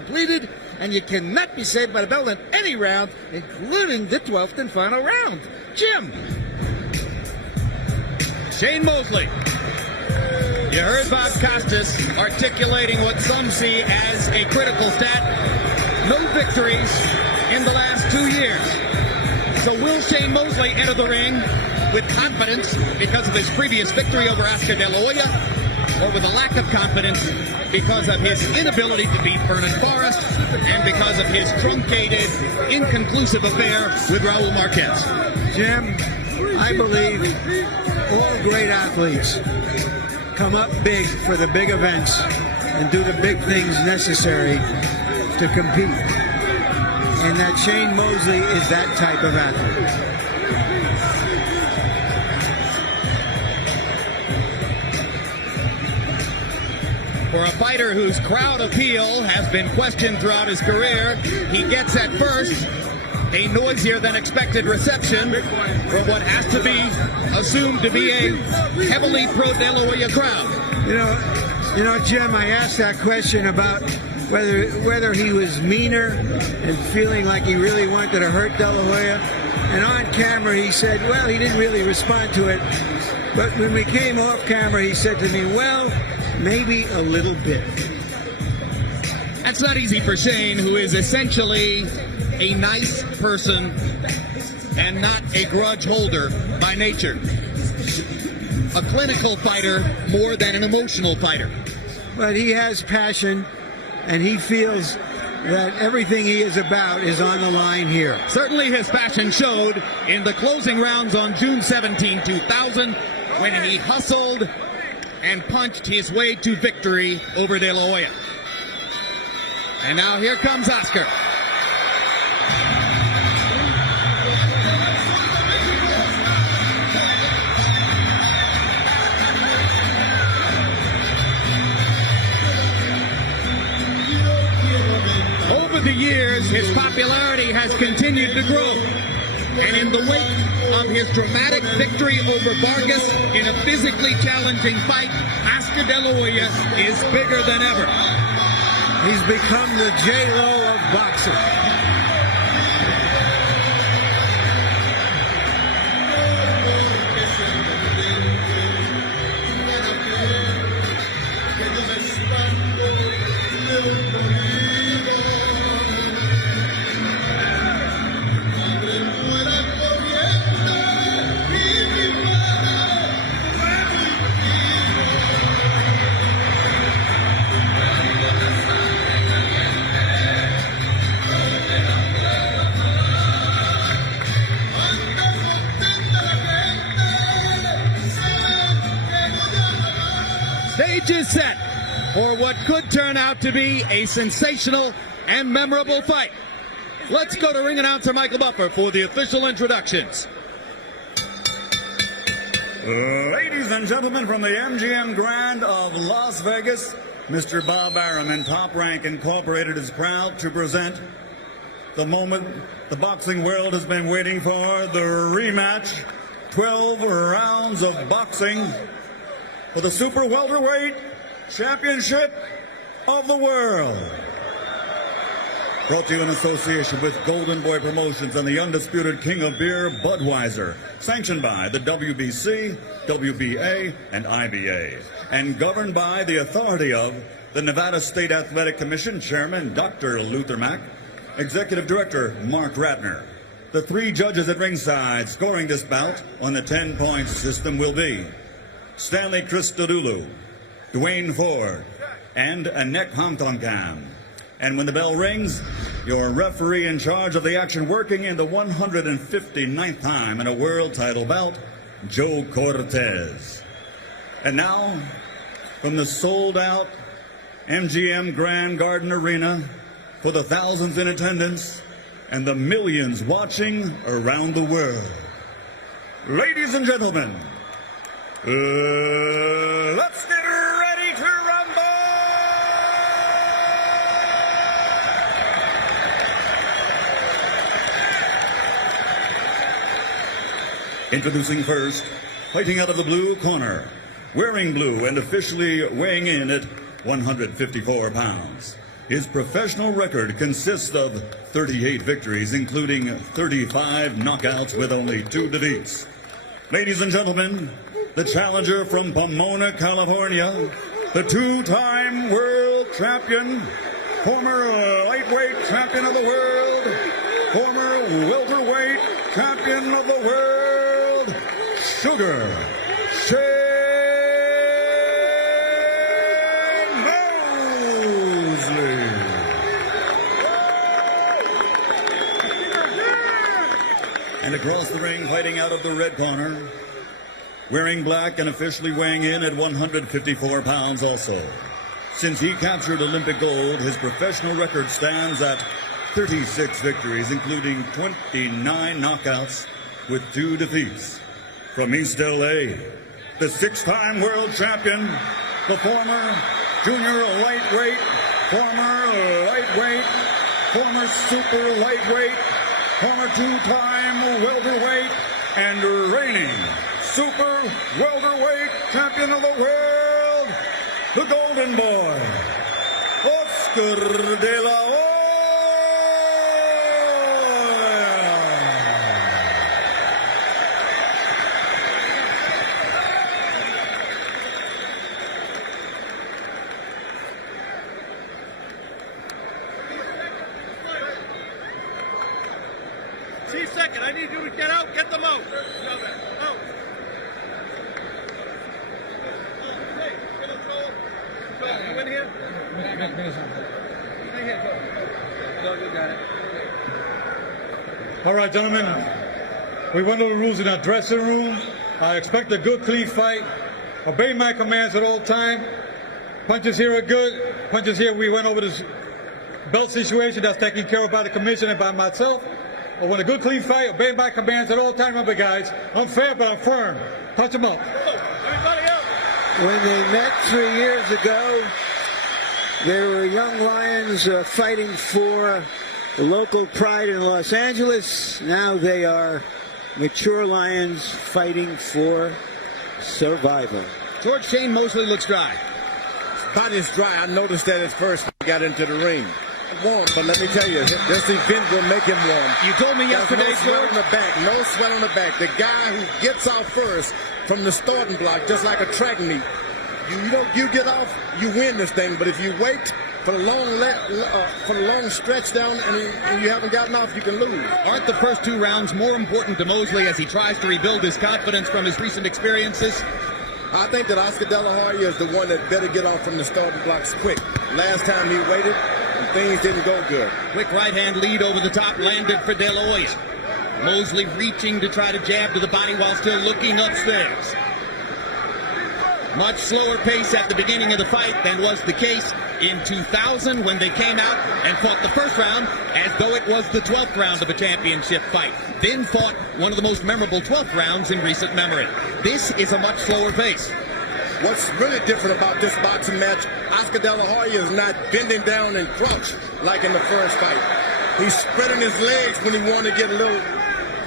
completed, and you cannot be saved by the bell in any round, including the 12th and final round. Jim. Shane Mosley. You heard Bob Costas articulating what some see as a critical stat. No victories in the last 2 years. So will Shane Mosley enter the ring with confidence because of his previous victory over Oscar De La Hoya, or with a lack of confidence because of his inability to beat Vernon Forrest and because of his truncated, inconclusive affair with Raul Marquez? Jim, I believe all great athletes come up big for the big events and do the big things necessary to compete. And that Shane Mosley is that type of athlete. For a fighter whose crowd appeal has been questioned throughout his career, he gets at first a noisier than expected reception from what has to be assumed to be a heavily pro-De La Hoya crowd. You know, Jim, I asked that question about whether he was meaner and feeling like he really wanted to hurt De La Hoya. And on camera, he said, well, he didn't really respond to it. But when we came off camera, he said to me, well, maybe a little bit. That's not easy for Shane, who is essentially a nice person and not a grudge holder by nature. A clinical fighter more than an emotional fighter. But he has passion, and he feels that everything he is about is on the line here. Certainly his passion showed in the closing rounds on June 17, 2000, when he hustled and punched his way to victory over De La Hoya. And now here comes Oscar. Over the years, his popularity has continued to grow. And in the wake of his dramatic victory over Vargas in a physically challenging fight, Oscar De La Hoya is bigger than ever. He's become the J-Lo of boxing. Stage is set for what could turn out to be a sensational and memorable fight. Let's go to ring announcer Michael Buffer for the official introductions. Ladies and gentlemen, from the MGM Grand of Las Vegas, Mr. Bob Arum and Top Rank Incorporated is proud to present the moment the boxing world has been waiting for, the rematch, 12 rounds of boxing for the Super Welterweight Championship of the World. Brought to you in association with Golden Boy Promotions and the undisputed king of beer, Budweiser. Sanctioned by the WBC, WBA, and IBA. And governed by the authority of the Nevada State Athletic Commission Chairman, Dr. Luther Mack, Executive Director, Mark Ratner. The three judges at ringside scoring this bout on the 10-point system will be Stanley Christodoulou, Dwayne Ford, and Anek Hamtongam. And when the bell rings, your referee in charge of the action, working in the 159th time in a world title bout, Joe Cortez. And now, from the sold-out MGM Grand Garden Arena, for the thousands in attendance and the millions watching around the world, ladies and gentlemen, let's get ready to rumble! Introducing first, fighting out of the blue corner, wearing blue and officially weighing in at 154 pounds. His professional record consists of 38 victories, including 35 knockouts with only 2 defeats. Ladies and gentlemen, the challenger from Pomona, California, the 2-time world champion, former lightweight champion of the world, former welterweight champion of the world, Sugar Shane Mosley. And across the ring, fighting out of the red corner, wearing black and officially weighing in at 154 pounds also. Since he captured Olympic gold, his professional record stands at 36 victories, including 29 knockouts with 2 defeats. From East LA, the 6-time world champion, the former junior lightweight, former super lightweight, former 2-time welterweight, and reigning super welterweight champion of the world, the Golden Boy, Oscar De La Hoya. See, second, I need you to get out, get them out. Out. You in here? Stay here, go. You got it. All right, gentlemen. We went over the rules in our dressing room. I expect a good, clean fight. Obey my commands at all time. Punches here are good. Punches here, we went over this belt situation that's taken care of by the commission and by myself. I want a good, clean fight. Obey my commands at all time. Remember, guys, I'm fair, but I'm firm. Touch them up. Everybody else. When they met 3 years ago, they were young lions fighting for local pride in Los Angeles. Now they are mature lions fighting for survival. George Shane Mosley looks dry. Body's dry. I noticed that at first when he got into the ring. Warm, but let me tell you, this event will make him warm. You told me yesterday, no sweat George. on the back. No sweat on the back. The guy who gets off first from the starting block, just like a track meet, you get off, you win this thing. But if you wait for the long stretch down and you haven't gotten off, you can lose. Aren't the first 2 rounds more important to Mosley as he tries to rebuild his confidence from his recent experiences? I think that Oscar De La Hoya is the one that better get off from the starting blocks quick. Last time he waited, things didn't go good. Quick right hand lead over the top landed for De La Hoya. Mosley reaching to try to jab to the body while still looking upstairs. Much slower pace at the beginning of the fight than was the case in 2000 when they came out and fought the first round as though it was the 12th round of a championship fight. Then fought one of the most memorable 12th rounds in recent memory. This is a much slower pace. What's really different about this boxing match, Oscar De La Hoya is not bending down and crouch like in the first fight. He's spreading his legs when he wants to get a little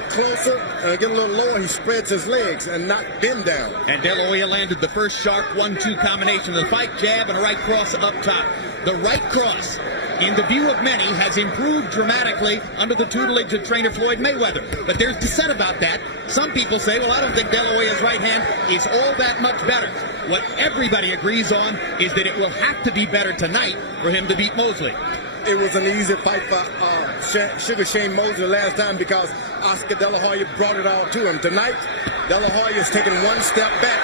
closer and get a little lower. He spreads his legs and not bend down. And De La Hoya landed the first sharp 1-2 combination of the fight, jab and a right cross up top. The right cross, in the view of many, has improved dramatically under the tutelage of trainer Floyd Mayweather. But there's dissent about that. Some people say, well, I don't think De La Hoya's right hand is all that much better. What everybody agrees on is that it will have to be better tonight for him to beat Mosley. It was an easy fight for Sugar Shane Mosley last time because Oscar De La Hoya brought it all to him. Tonight, De La Hoya is taking one step back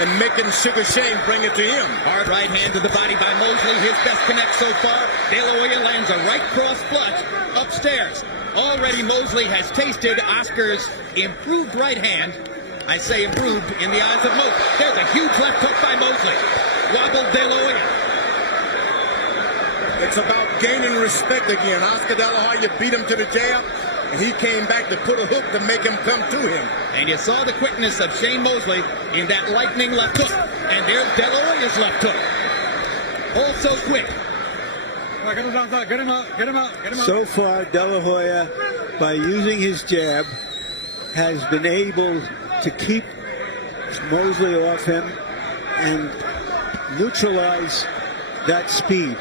and making Sugar Shane bring it to him. Hard right hand to the body by Mosley, his best connect so far. De La Hoya lands a right cross flush upstairs. Already Mosley has tasted Oscar's improved right hand. I say improved in the eyes of Mosley. There's a huge left hook by Mosley. Wobbled De La Hoya. It's about gaining respect again. Oscar De La Hoya beat him to the jab, and he came back to put a hook to make him come to him. And you saw the quickness of Shane Mosley in that lightning left hook. And there's De La Hoya's left hook. Also quick. Get him out, get him out, get him out, get him out. So far, De La Hoya, by using his jab, has been able to keep Mosley off him and neutralize that speed.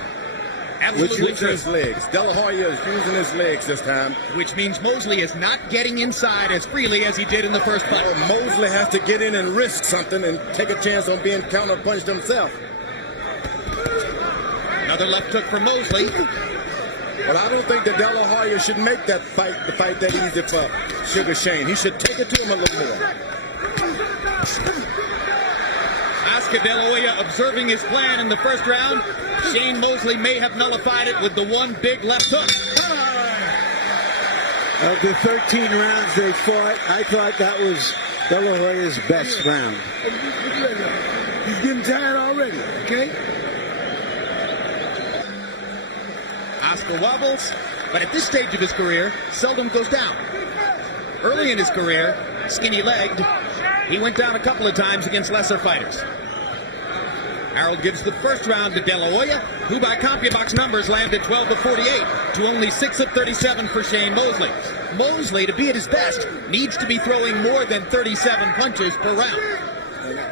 Absolutely using his legs. De La Hoya is using his legs this time. Which means Mosley is not getting inside as freely as he did in the first fight. Well, Mosley has to get in and risk something and take a chance on being counterpunched himself. Another left hook from Mosley. But I don't think that De La Hoya should make that fight, the fight that easy for Sugar Shane. He should take it to him a little more. Oscar De La Hoya observing his plan in the first round. Shane Mosley may have nullified it with the one big left hook. Of the 13 rounds they fought, I thought that was De La Hoya's best round. He's getting tired already, okay? Oscar wobbles, but at this stage of his career, seldom goes down. Early in his career, skinny-legged, he went down a couple of times against lesser fighters. Harold gives the first round to De La Hoya, who by CompuBox numbers landed 12 of 48 to only 6 of 37 for Shane Mosley. Mosley, to be at his best, needs to be throwing more than 37 punches per round.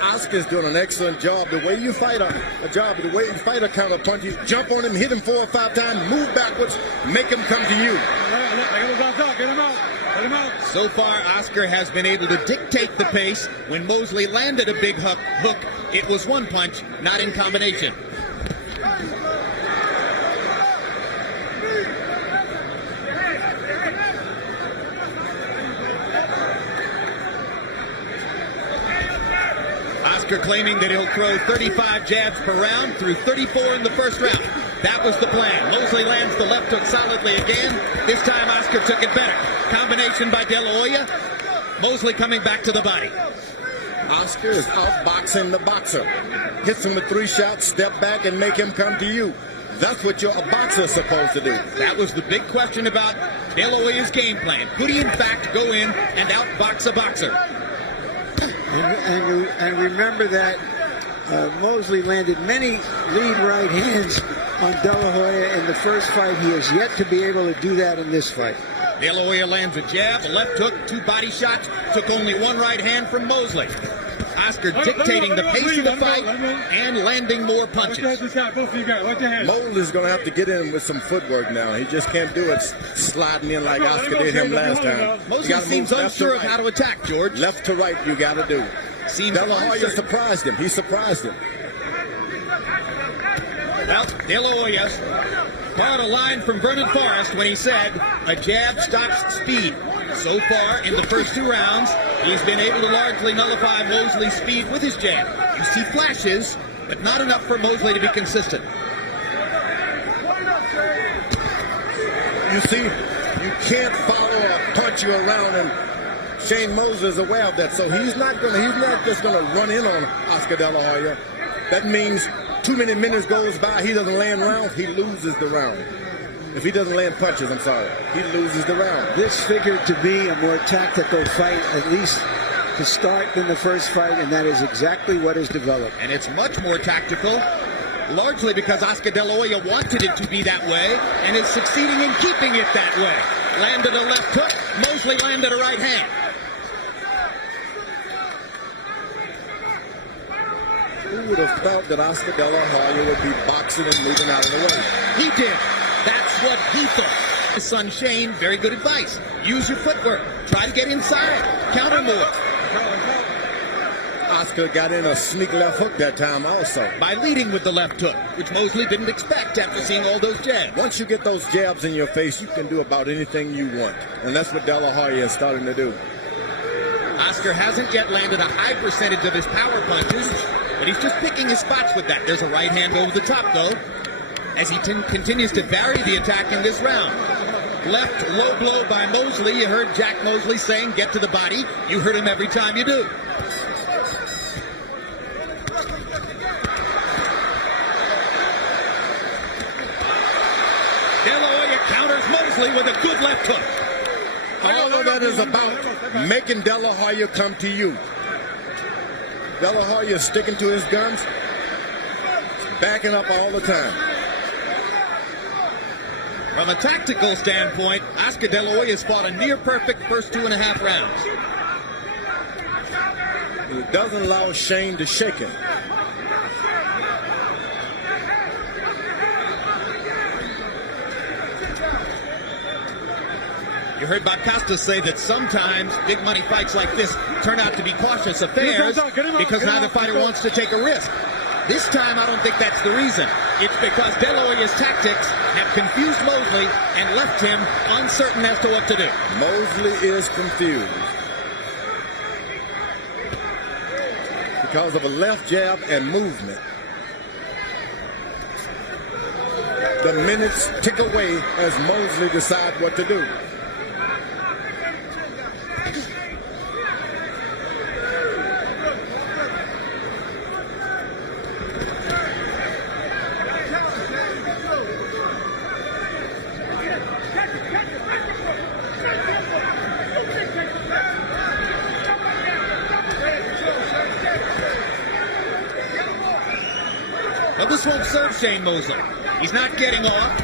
Oscar's doing an excellent job. The way you fight a counter punch, you jump on him, hit him 4 or 5 times, move backwards, make him come to you. So far, Oscar has been able to dictate the pace. When Mosley landed a big hook, it was one punch, not in combination. Oscar claiming that he'll throw 35 jabs per round, through 34 in the first round. That was the plan. Mosley lands the left hook solidly again. This time Oscar took it better. Combination by De La Hoya. Mosley coming back to the body. Oscar is outboxing the boxer. Hits him with 3 shots, step back and make him come to you. That's what a boxer is supposed to do. That was the big question about De La Hoya's game plan. Could he in fact go in and outbox a boxer? And remember that Mosley landed many lead right hands on De La Hoya in the first fight. He has yet to be able to do that in this fight. De La Hoya lands a jab, a left hook, 2 body shots, took only 1 right hand from Mosley. Oscar dictating the pace of the fight and landing more punches. Mosley's going to have to get in with some footwork now. He just can't do it sliding in like Oscar did him last time. Mosley seems unsure of how to attack, George. Left to right, you got to do. De La Hoya surprised him. He surprised him. Well, De La Hoya caught a line from Vernon Forrest when he said, a jab stops speed. So far, in the first 2 rounds, he's been able to largely nullify Mosley's speed with his jab. You see flashes, but not enough for Mosley to be consistent. You see, you can't follow a punch you around, and Shane Mosley is aware of that. So he's not just gonna run in on Oscar De La Hoya. That means too many minutes goes by, he doesn't land rounds, he loses the round. If he doesn't land punches, I'm sorry, he loses the round. This figured to be a more tactical fight, at least to start, than the first fight, and that is exactly what has developed. And it's much more tactical, largely because Oscar De La Hoya wanted it to be that way and is succeeding in keeping it that way. Landed a left hook, Mosley landed a right hand. Who would have thought that Oscar De La Hoya would be boxing and moving out of the way? He did. That's what he thought. His son Shane, very good advice. Use your footwork. Try to get inside. Counter more. Oscar got in a sneak left hook that time also. By leading with the left hook, which Mosley didn't expect after seeing all those jabs. Once you get those jabs in your face, you can do about anything you want. And that's what De La Hoya is starting to do. Oscar hasn't yet landed a high percentage of his power punches, but he's just picking his spots with that. There's a right hand over the top, though, as he continues to vary the attack in this round. Left low blow by Mosley. You heard Jack Mosley saying, get to the body. You heard him every time you do. De La Hoya counters Mosley with a good left hook. All of that is about making De La Hoya come to you. De La Hoya is sticking to his guns, backing up all the time. From a tactical standpoint, Oscar De La Hoya has fought a near-perfect first 2.5 rounds. It doesn't allow Shane to shake him. You heard Bob Costas say that sometimes big money fights like this turn out to be cautious affairs because neither fighter wants to take a risk. This time, I don't think that's the reason. It's because De La Hoya's tactics have confused Mosley and left him uncertain as to what to do. Mosley is confused because of a left jab and movement. The minutes tick away as Mosley decides what to do. But this won't serve Shane Mosley. He's not getting off.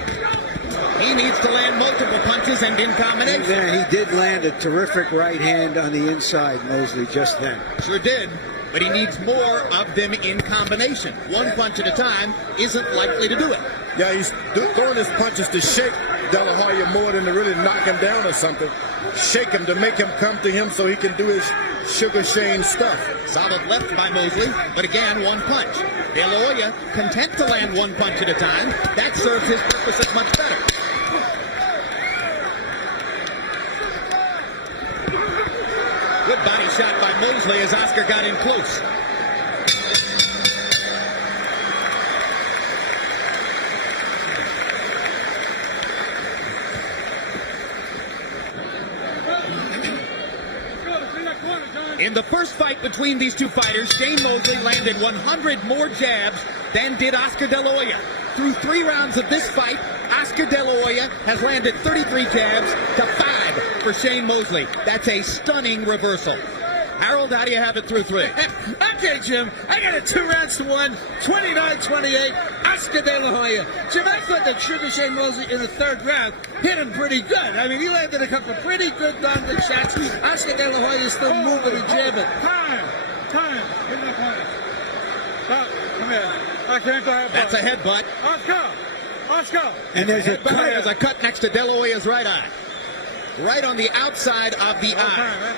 He needs to land multiple punches and in combination. He did land a terrific right hand on the inside, Mosley, just then. Sure did, but he needs more of them in combination. One punch at a time isn't likely to do it. Yeah, he's throwing his punches to shake De La Hoya more than to really knock him down or something. Shake him to make him come to him so he can do his Sugar Shane stuff. Solid left by Mosley, but again, one punch. De La Hoya content to land one punch at a time. That serves his purposes much better. Good body shot by Mosley as Oscar got in close. In the first fight between these two fighters, Shane Mosley landed 100 more jabs than did Oscar De La Hoya. Through 3 rounds of this fight, Oscar De La Hoya has landed 33 jabs to 5 for Shane Mosley. That's a stunning reversal. Harold, how do you have it through 3? Okay, Jim, I got it 2 rounds to 1, 29-28, Oscar De La Hoya. Jim, I thought that Sugar Shane Mosley in the 3rd round hit him pretty good. I mean, he landed a couple of pretty good dominant shots. Oscar De La Hoya is still moving and jabbing. Time. Give me that point. Stop. Come here. I can't die. That's a headbutt. Oscar. And there's a cut. There's a cut next to De La Hoya's right eye. Right on the outside of the eye.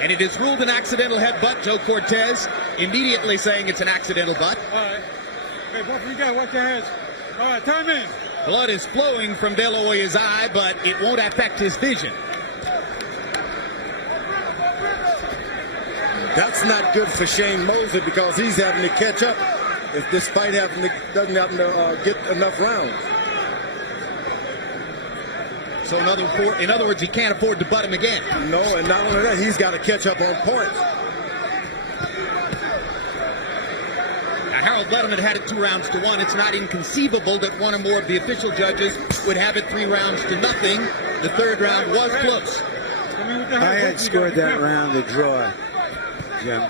And it is ruled an accidental headbutt. Joe Cortez immediately saying it's an accidental butt. All right. Hey, both of you guys, watch your heads. All right, time in. Blood is flowing from De La Hoya's eye, but it won't affect his vision. That's not good for Shane Mosley because he's having to catch up if this fight doesn't happen to get enough rounds. So in other words, he can't afford to butt him again. No, and not only that, he's got to catch up on points. Now, Harold Letterman had it 2 rounds to 1. It's not inconceivable that one or more of the official judges would have it 3 rounds to nothing. The 3rd round was close. I had scored that round a draw, Jim.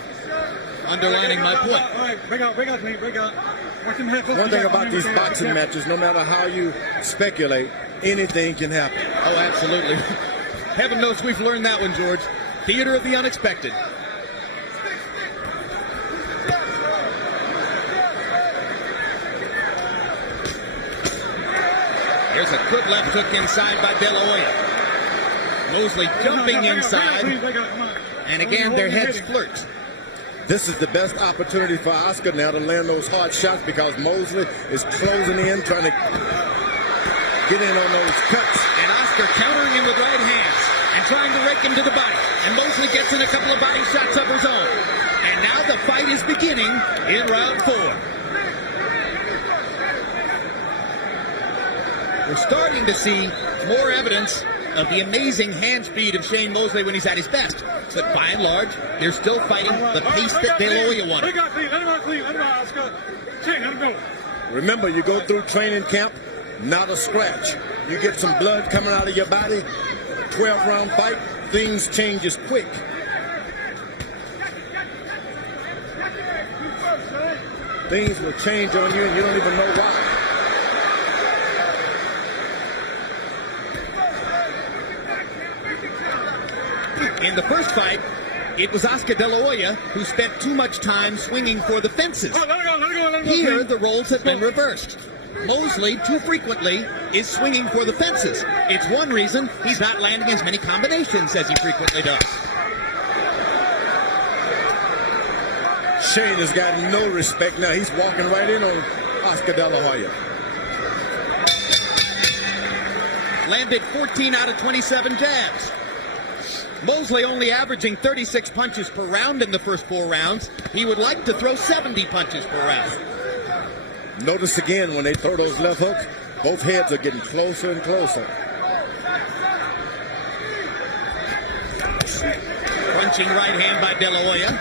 Underlining my point. All right, break out. One thing about these boxing matches, no matter how you speculate, anything can happen. Oh, absolutely. Heaven knows we've learned that one, George. Theater of the unexpected. Here's a good left hook inside by De La Hoya. Mosley jumping inside. And again, their heads flirt. This is the best opportunity for Oscar now to land those hard shots because Mosley is closing in, trying to get in on those cuts. And Oscar countering him with right hands and trying to rake him to the body. And Mosley gets in a couple of body shots of his own. And now the fight is beginning in round 4. We're starting to see more evidence of the amazing hand speed of Shane Mosley when he's at his best. But by and large, they're still fighting the pace that De La Hoya wanted. Remember, you go through training camp, not a scratch. You get some blood coming out of your body, 12-round fight, things changes quick. Things will change on you and you don't even know why. In the first fight, it was Oscar De La Hoya who spent too much time swinging for the fences. Here, the roles have been reversed. Mosley, too frequently, is swinging for the fences. It's one reason he's not landing as many combinations as he frequently does. Shane has got no respect now. He's walking right in on Oscar De La Hoya. Landed 14 out of 27 jabs. Mosley only averaging 36 punches per round in the first 4 rounds. He would like to throw 70 punches per round. Notice again, when they throw those left hooks, both heads are getting closer and closer. Crunching right hand by De La Hoya.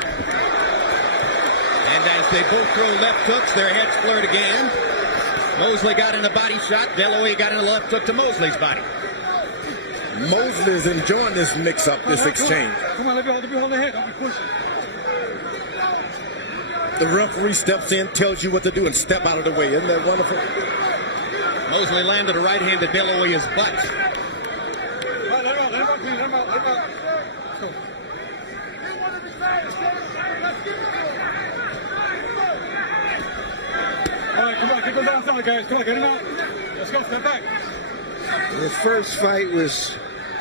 And as they both throw left hooks, their heads flirt again. Mosley got in a body shot. De La Hoya got in a left hook to Mosley's body. Mosley is enjoying this mix-up, this exchange. Come on, let me hold the head. Don't be pushing. The referee steps in, tells you what to do, and step out of the way. Isn't that wonderful? Mosley landed a right hand to De La Hoya's butt. Let him out, please. Let him out. Let's go. All right, come on, get those outside, guys. Come on, get him out. Let's go, step back. The first fight was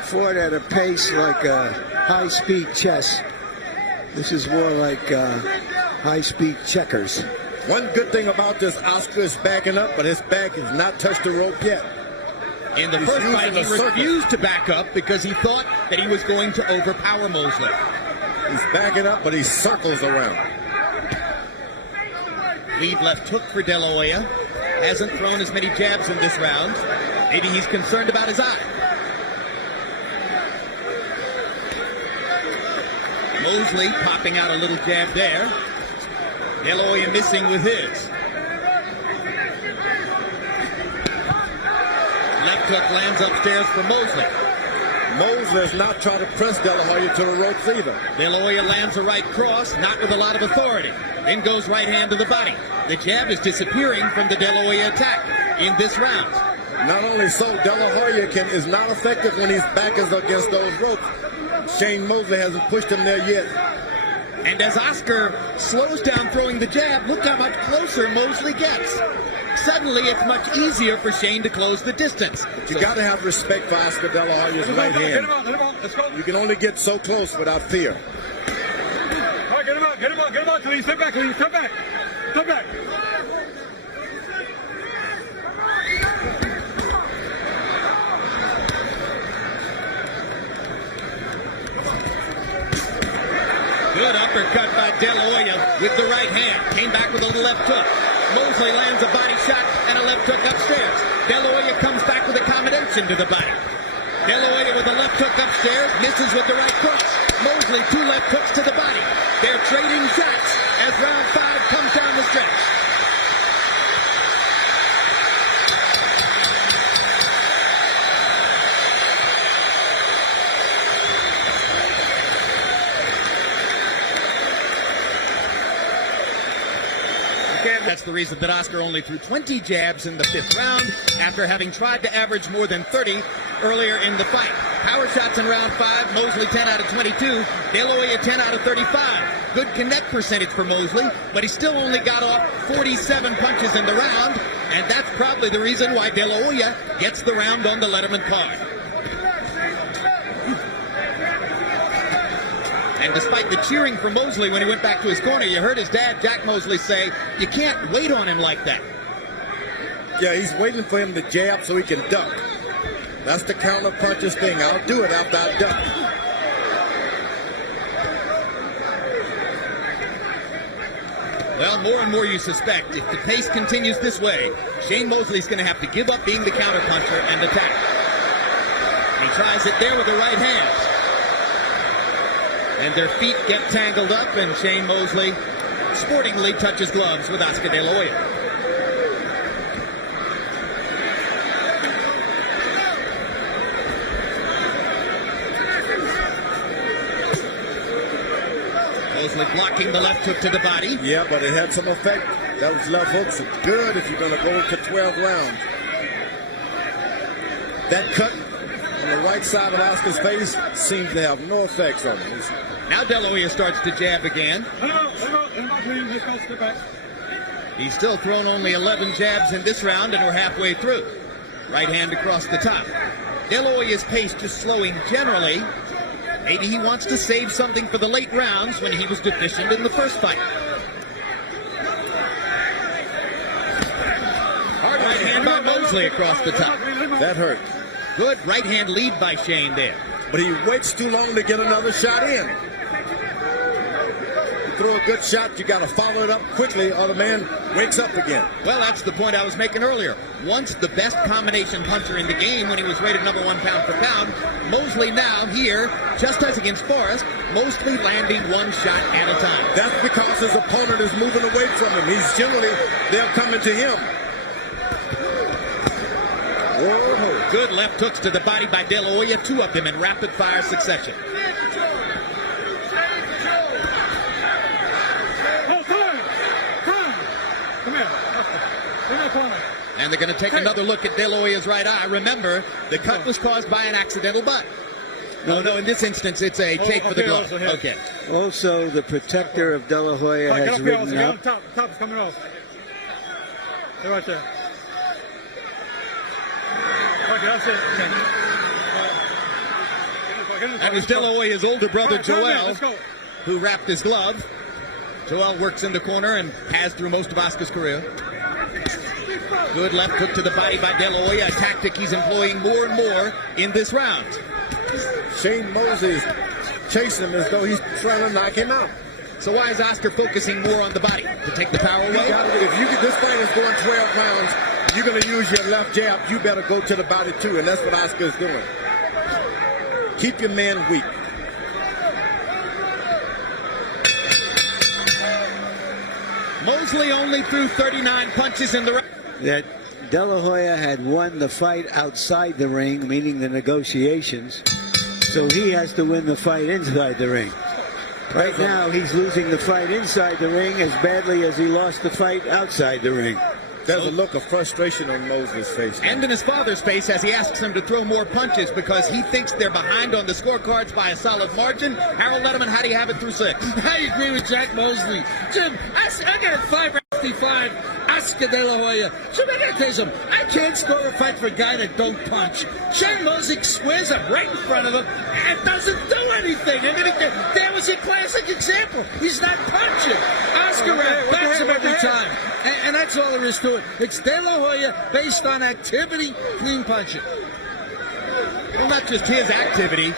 fought at a pace like a high-speed chess. This is more like high-speed checkers. One good thing about this, Oscar is backing up, but his back has not touched the rope yet. In the first fight, he refused to back up because he thought that he was going to overpower Mosley. He's backing up, but he circles around. Lead left hook for De La Hoya. Hasn't thrown as many jabs in this round. Maybe he's concerned about his eye. Mosley popping out a little jab there. De La Hoya missing with his. Left hook lands upstairs for Mosley. Mosley is not trying to press De La Hoya to the ropes either. De La Hoya lands a right cross, not with a lot of authority. Then goes right hand to the body. The jab is disappearing from the De La Hoya attack in this round. Not only so, De La Hoya is not effective when his back is against those ropes. Shane Mosley hasn't pushed him there yet. And as Oscar slows down throwing the jab, look how much closer Mosley gets. Suddenly, it's much easier for Shane to close the distance. But you got to have respect for Oscar De La Hoya's right hand. Let him out. Let's go. You can only get so close without fear. All right, get him out. Clean. Step back. Good uppercut by De La Hoya with the right hand. Came back with a little left hook. Mosley lands a body shot and a left hook upstairs. De La Hoya comes back with a combination to the body. De La Hoya with a left hook upstairs, misses with the right cross. Mosley, 2 left hooks to the body. They're trading shots as round 5 comes down the stretch. That's the reason that Oscar only threw 20 jabs in the 5th round after having tried to average more than 30 earlier in the fight. Power shots in round 5, Mosley 10 out of 22, De La Hoya 10 out of 35. Good connect percentage for Mosley, but he still only got off 47 punches in the round, and that's probably the reason why De La Hoya gets the round on the Letterman card. And despite the cheering for Mosley when he went back to his corner, you heard his dad, Jack Mosley, say, you can't wait on him like that. Yeah, he's waiting for him to jab so he can duck. That's the counter punches thing. I'll do it after I duck. Well, more and more you suspect, if the pace continues this way, Shane Mosley's going to have to give up being the counter puncher and attack. And he tries it there with the right hand. And their feet get tangled up, and Shane Mosley sportingly touches gloves with Oscar De La Hoya. Mosley blocking the left hook to the body. Yeah, but it had some effect. Those left hooks are good if you're going to go to 12 rounds. That cut on the right side of Oscar's face seems to have no effects on him. Now De La Hoya starts to jab again. Let him out, please. Let's go, step back. He's still thrown only 11 jabs in this round, and we're halfway through. Right hand across the top. De La Hoya's pace just slowing generally. Maybe he wants to save something for the late rounds when he was deficient in the first fight. Hard right hand by Mosley across the top. That hurt. Good right hand lead by Shane there. But he waits too long to get another shot in. You throw a good shot, you got to follow it up quickly, or the man wakes up again. Well, that's the point I was making earlier. Once the best combination puncher in the game when he was rated number 1 pound for pound, Mosley now here, just as against Forrest, mostly landing one shot at a time. That's because his opponent is moving away from him. They're coming to him. Whoa. Good left hooks to the body by De La Hoya, 2 of them in rapid fire succession. And they're going to take another look at De La Hoya's right eye. Remember, the cut was caused by an accidental butt. No, in this instance, it's a take for the glove. Okay. Also, the protector of De La Hoya has ridden up. Top's coming off. They're right there. Okay, that's it. That was De La Hoya's older brother, Right, Joel, let's go. who wrapped his glove. Joel works in the corner and has through most of Oscar's career. Good left hook to the body by De La Hoya, a tactic he's employing more and more in this round. Shane Mosley's chasing him as though he's trying to knock him out. So why is Oscar focusing more on the body? To take the power away? This fight is going 12 rounds, you're going to use your left jab, you better go to the body too, and that's what Oscar is doing. Keep your man weak. Mosley only threw 39 punches in the round. That De La Hoya had won the fight outside the ring, meaning the negotiations, so he has to win the fight inside the ring. Right now, he's losing the fight inside the ring as badly as he lost the fight outside the ring. There's a look of frustration on Mosley's face. And in his father's face as he asks him to throw more punches because he thinks they're behind on the scorecards by a solid margin. Harold Letterman, how do you have it through 6? I agree with Jack Mosley. Jim, I got a 5-55 Oscar De La Hoya. Jim, I got to tell you something. I can't score a fight for a guy that don't punch. Shane Mosley squares up right in front of him and doesn't do anything. I mean, there was a classic example. He's not punching. Oscar bats him every time. And that's all there is to it. It's De La Hoya based on activity, clean punching. Well, not just his activity.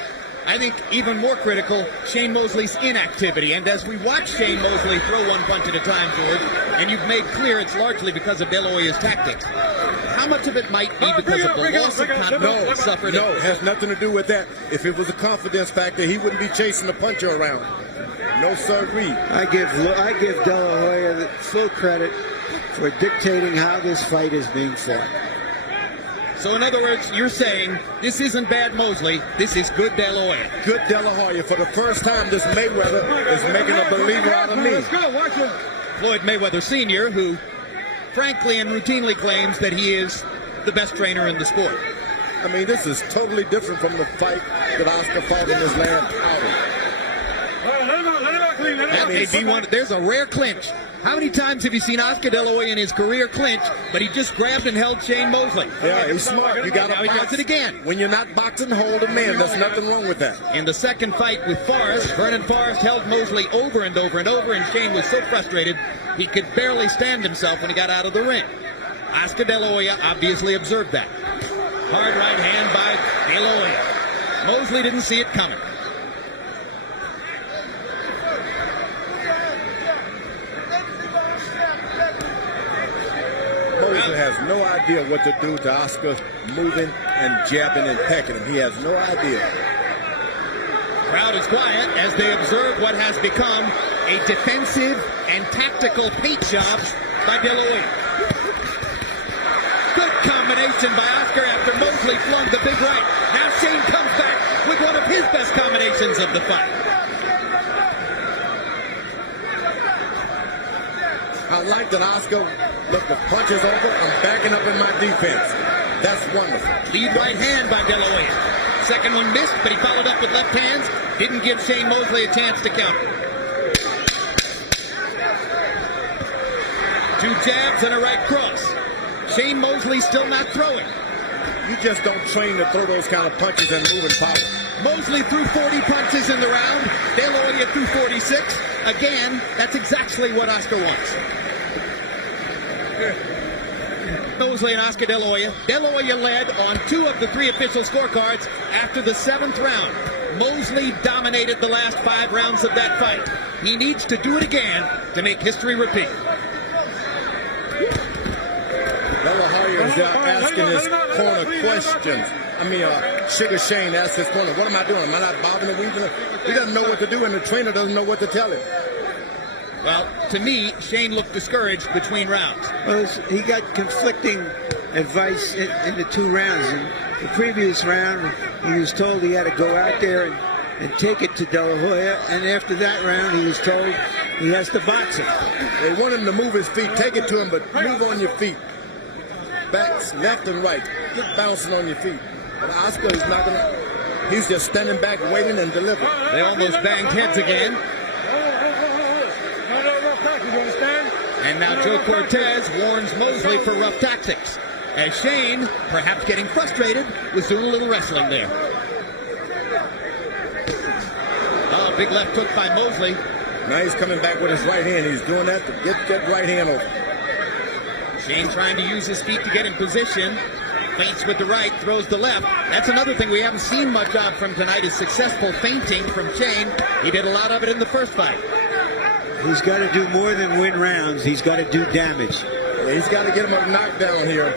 I think even more critical, Shane Mosley's inactivity. And as we watch Shane Mosley throw one punch at a time, George, and you've made clear it's largely because of De La Hoya's tactics, how much of it might be because of the loss of confidence suffered? No, it has nothing to do with that. If it was a confidence factor, he wouldn't be chasing the puncher around. No sirree. I give De La Hoya full credit for dictating how this fight is being fought. So in other words, you're saying this isn't bad Mosley, this is good De La Hoya. Good De La Hoya. For the first time, this Mayweather is making a believer out of me. Let's go, watch him. Floyd Mayweather Sr., who frankly and routinely claims that he is the best trainer in the sport. I mean, this is totally different from the fight that Oscar fought in his last outing. That may be one. There's a rare clinch. How many times have you seen Oscar De La Hoya in his career clinch, but he just grabbed and held Shane Mosley? Yeah, he's smart. You got to Now he does it again. When you're not boxing, hold a man. There's nothing wrong with that. In the second fight with Forrest, Vernon Forrest held Mosley over and over and over, and Shane was so frustrated he could barely stand himself when he got out of the ring. Oscar De La Hoya obviously observed that. Hard right hand by De La Hoya. Mosley didn't see it coming. Mosley has no idea what to do to Oscar moving and jabbing and pecking him. He has no idea. Crowd is quiet as they observe what has become a defensive and tactical paint job by De La Hoya. Good combination by Oscar after Mosley flung the big right. Now Shane comes back with one of his best combinations of the fight. I like that Oscar, look, the punch is over. I'm backing up in my defense. That's wonderful. Lead right hand by De La Hoya. Second one missed, but he followed up with left hands. Didn't give Shane Mosley a chance to counter. Two jabs and a right cross. Shane Mosley still not throwing. You just don't train to throw those kind of punches and moving power. Mosley threw 40 punches in the round. De La Hoya threw 46. Again, that's exactly what Oscar wants. Mosley and Oscar De La Hoya. De La Hoya led on 2 of the 3 official scorecards after the 7th round. Mosley dominated the last 5 rounds of that fight. He needs to do it again to make history repeat. De La Hoya is asking his corner questions. Sugar Shane asked his corner, what am I doing? Am I not bobbing and weaving? He doesn't know what to do, and the trainer doesn't know what to tell him. Well, to me, Shane looked discouraged between rounds. Well, he got conflicting advice in the 2 rounds. In the previous round, he was told he had to go out there and take it to De La Hoya, and after that round, he was told he has to box him. They want him to move his feet, take it to him, but move on your feet. Backs, left and right, get bouncing on your feet. But Oscar is not gonna, he's just standing back, waiting and delivering. They almost banged heads again. And now Joe Cortez warns Mosley for rough tactics, as Shane, perhaps getting frustrated, was doing a little wrestling there. Oh, big left hook by Mosley. Now he's coming back with his right hand. He's doing that to get that right hand over. Shane trying to use his feet to get in position. Feints with the right, throws the left. That's another thing we haven't seen much of from tonight is successful feinting from Shane. He did a lot of it in the first fight. He's got to do more than win rounds. He's got to do damage. Yeah, he's got to get him a knockdown here.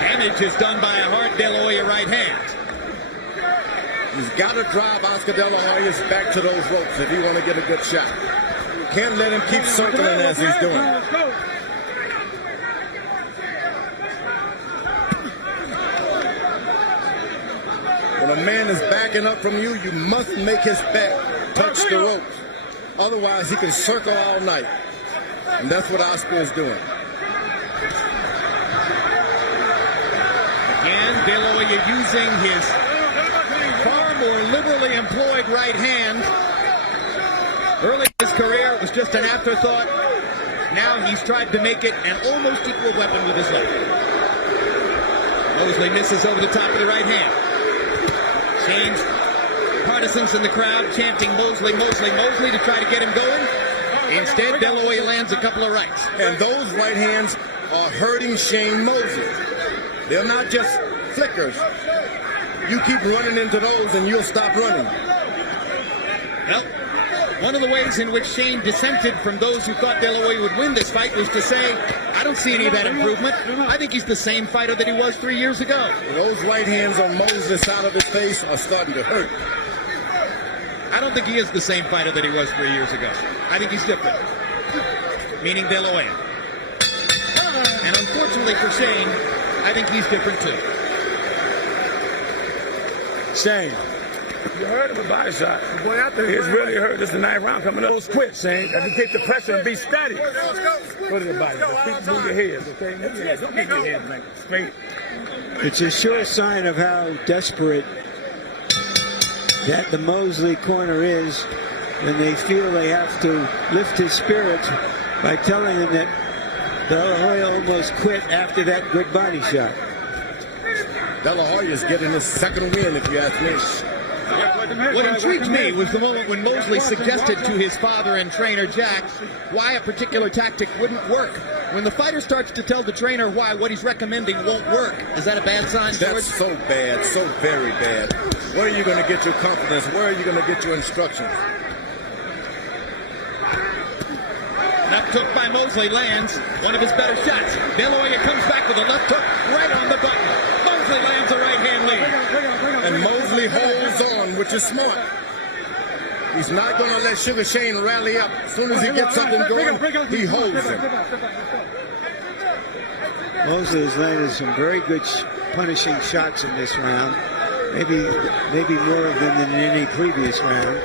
Damage is done by a hard De La Hoya right hand. He's got to drive Oscar De La Hoya back to those ropes if you want to get a good shot. Can't let him keep circling as he's doing. When a man is backing up from you, you must make his back touch the ropes. Otherwise, he can circle all night. And that's what Oscar is doing. Again, De La Hoya using his far more liberally employed right hand. Early in his career, it was just an afterthought. Now he's tried to make it an almost equal weapon with his left. Mosley misses over the top of the right hand. Shane's partisans in the crowd chanting Mosley, Mosley, Mosley to try to get him going. Instead, De La Hoya lands a couple of rights. And those right hands are hurting Shane Mosley. They're not just flickers. You keep running into those and you'll stop running. Well, one of the ways in which Shane dissented from those who thought De La Hoya would win this fight was to say, I don't see any of that improvement. I think he's the same fighter that he was 3 years ago. Those right hands on Mosley's side of his face are starting to hurt. I don't think he is the same fighter that he was 3 years ago. I think he's different. Meaning De La Hoya. And unfortunately for Shane, I think he's different too. Shane, you heard of a body shot. The boy out there, it's really hurt. This is the 9th round coming up. Don't quit, Shane. If you take the pressure and be steady. What is the body? Just move your head, okay? Move your head. Don't move your head, man. Straight. It's a sure sign of how desperate that the Mosley corner is when they feel they have to lift his spirits by telling him that De La Hoya almost quit after that good body shot. De La Hoya is getting his second win, if you ask me. What intrigued me was the moment when Mosley suggested to his father and trainer Jack why a particular tactic wouldn't work. When the fighter starts to tell the trainer why what he's recommending won't work, is that a bad sign, George? That's so bad, so very bad. Where are you going to get your confidence? Where are you going to get your instructions? Left hook by Mosley lands one of his better shots. De La Hoya comes back with a left hook right on the button. Mosley lands a right hand lead. And Mosley holds on, which is smart. He's not going to let Sugar Shane rally up. As soon as he gets something going, he holds him. Mosley has landed some very good punishing shots in this round. Maybe more of them than in any previous round.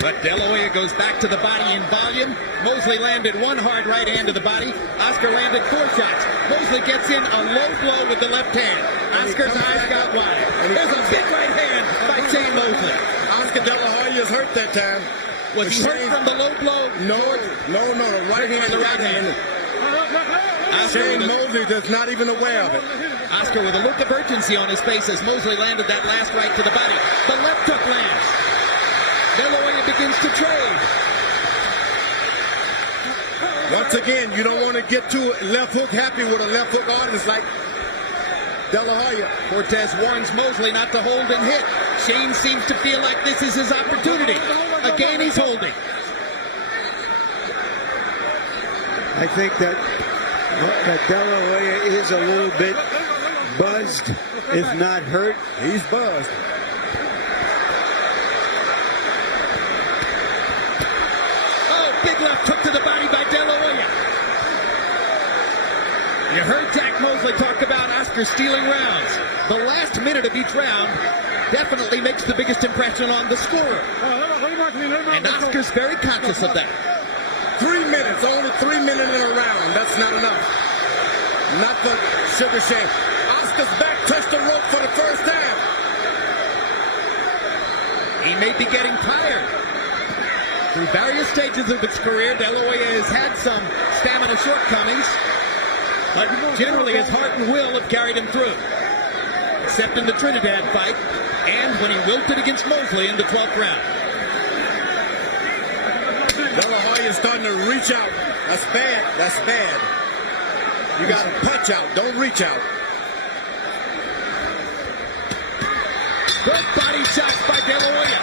But De La Hoya goes back to the body in volume. Mosley landed one hard right hand to the body. Oscar landed 4 shots. Mosley gets in a low blow with the left hand. Oscar's eyes got wide. There's a big right hand by Shane Mosley. Oscar De La Hoya is hurt that time. Was he hurt from the low blow? No. The right hand. The right hand. Shane Mosley is not even aware of it. Oscar with a look of urgency on his face as Mosley landed that last right to the body. The left hook lands. De La Hoya begins to trade. Once again, you don't want to get too left hook happy with a left hook artist like De La Hoya. Cortez warns Mosley not to hold and hit. Shane seems to feel like this is his opportunity. Again, he's holding. I think that De La Hoya is a little bit buzzed, if not hurt. He's buzzed. Oh, big left hook to the body by De La Hoya. You heard Jack Mosley talk about Oscar stealing rounds. The last minute of each round definitely makes the biggest impression on the scorer. And Oscar's very conscious of that. 3 minutes, only 3 minutes in a round. That's not enough. Not for Sugar Shane. Oscar's back touched the rope for the first time. He may be getting tired. Through various stages of his career, De La Hoya has had some stamina shortcomings, but generally his heart and will have carried him through. Except in the Trinidad fight, and when he wilted against Mosley in the 12th round. De La Hoya is starting to reach out. That's bad. That's bad. You got to punch out. Don't reach out. Good body shots by De La Hoya.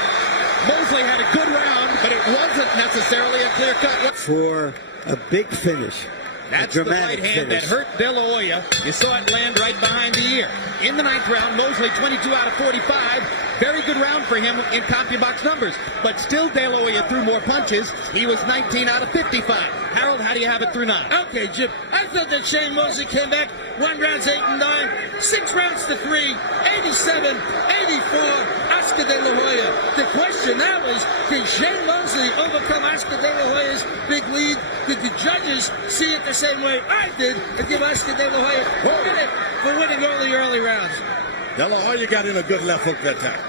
Mosley had a good round, but it wasn't necessarily a clear-cut. For a big finish. That's the right hand that hurt De La Hoya. You saw it land right behind the ear. In the 9th round, Mosley 22 out of 45. Very good round for him in CompuBox numbers. But still, De La Hoya threw more punches. He was 19 out of 55. Harold, how do you have it through 9? Okay, Jim. I thought that Shane Mosley came back 1 rounds 8 and 9, 6 rounds to 3, 87, 84. Oscar De La Hoya. The question now is, can Shane Mosley overcome Oscar De La Hoya's big lead? Did the judges see it the same way I did and give Oscar De La Hoya credit for winning all the early rounds? De La Hoya got in a good left hook that time.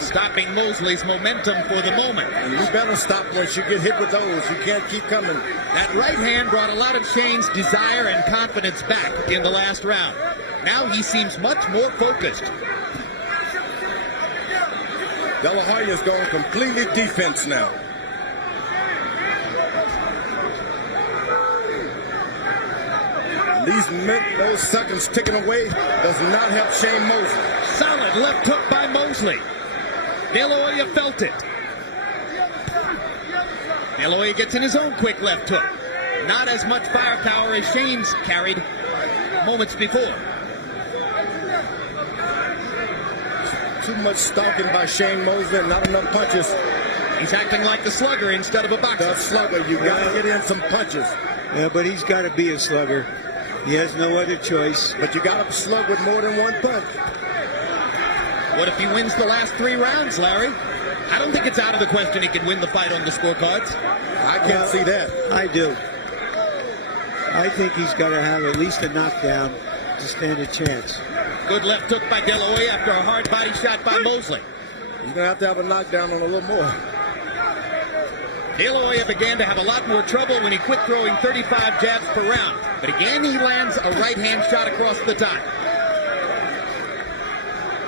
Stopping Mosley's momentum for the moment. And you better stop once you get hit with those. You can't keep coming. That right hand brought a lot of Shane's desire and confidence back in the last round. Now he seems much more focused. De La Hoya is going completely defense now. Those seconds ticking away does not help Shane Mosley. Solid left hook by Mosley. De La Hoya felt it. De La Hoya gets in his own quick left hook. Not as much firepower as Shane's carried moments before. Too much stalking by Shane Mosley and not enough punches. He's acting like the slugger instead of a boxer. The slugger, you got to get in some punches. Yeah, but he's got to be a slugger. He has no other choice. But you got to slug with more than one punch. What if he wins the last 3 rounds, Larry? I don't think it's out of the question he could win the fight on the scorecards. I can't see that. I do. I think he's got to have at least a knockdown to stand a chance. Good left hook by De La Hoya after a hard body shot by Mosley. He's going to have a knockdown on a little more. De La Hoya began to have a lot more trouble when he quit throwing 35 jabs per round. But again, he lands a right-hand shot across the top.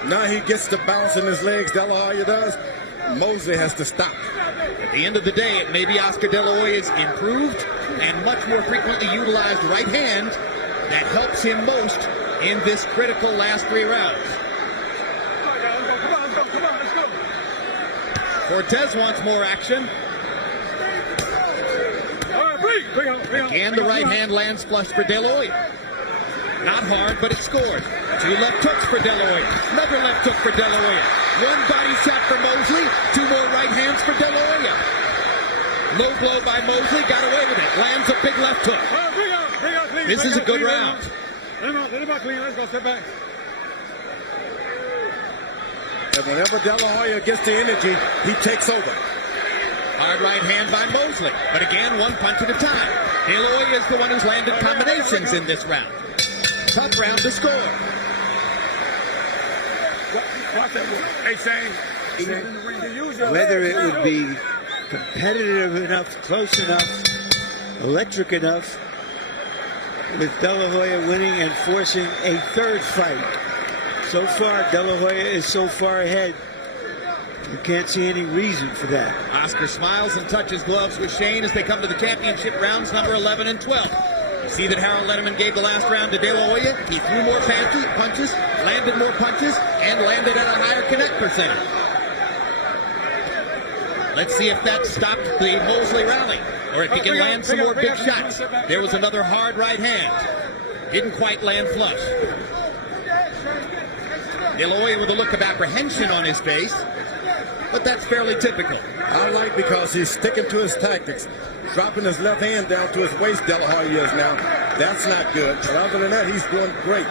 Now he gets to bounce in his legs, De La Hoya does. Mosley has to stop. At the end of the day, it may be Oscar De La Hoya's improved and much more frequently utilized right hand that helps him most in this critical last 3 rounds. Cortez wants more action. Again, the right hand lands flush for De La Hoya. Not hard, but it scored. 2 left hooks for De La Hoya. Another left hook for De La Hoya. 1 body shot for Mosley. 2 more right hands for De La Hoya. Low blow by Mosley. Got away with it. Lands a big left hook. This is a good round. And whenever De La Hoya gets the energy, he takes over. Hard right hand by Mosley. But again, 1 punch at a time. De La Hoya is the one who's landed combinations in this round. Tough round to score. Watch that one. Hey, Shane, whether it would be competitive enough, close enough, electric enough, with De La Hoya winning and forcing a third fight. So far, De La Hoya is so far ahead. You can't see any reason for that. Oscar smiles and touches gloves with Shane as they come to the championship rounds number 11 and 12. You see that Harold Letterman gave the last round to De La Hoya. He threw more punches, landed more punches, and landed at a higher connect percentage. Let's see if that stopped the Mosley rally, or if he can land some more big shots. There was another hard right hand. Didn't quite land flush. De La Hoya with a look of apprehension on his face, but that's fairly typical. I like because he's sticking to his tactics. Dropping his left hand down to his waist, De La Hoya is now. That's not good. But other than that, he's doing great.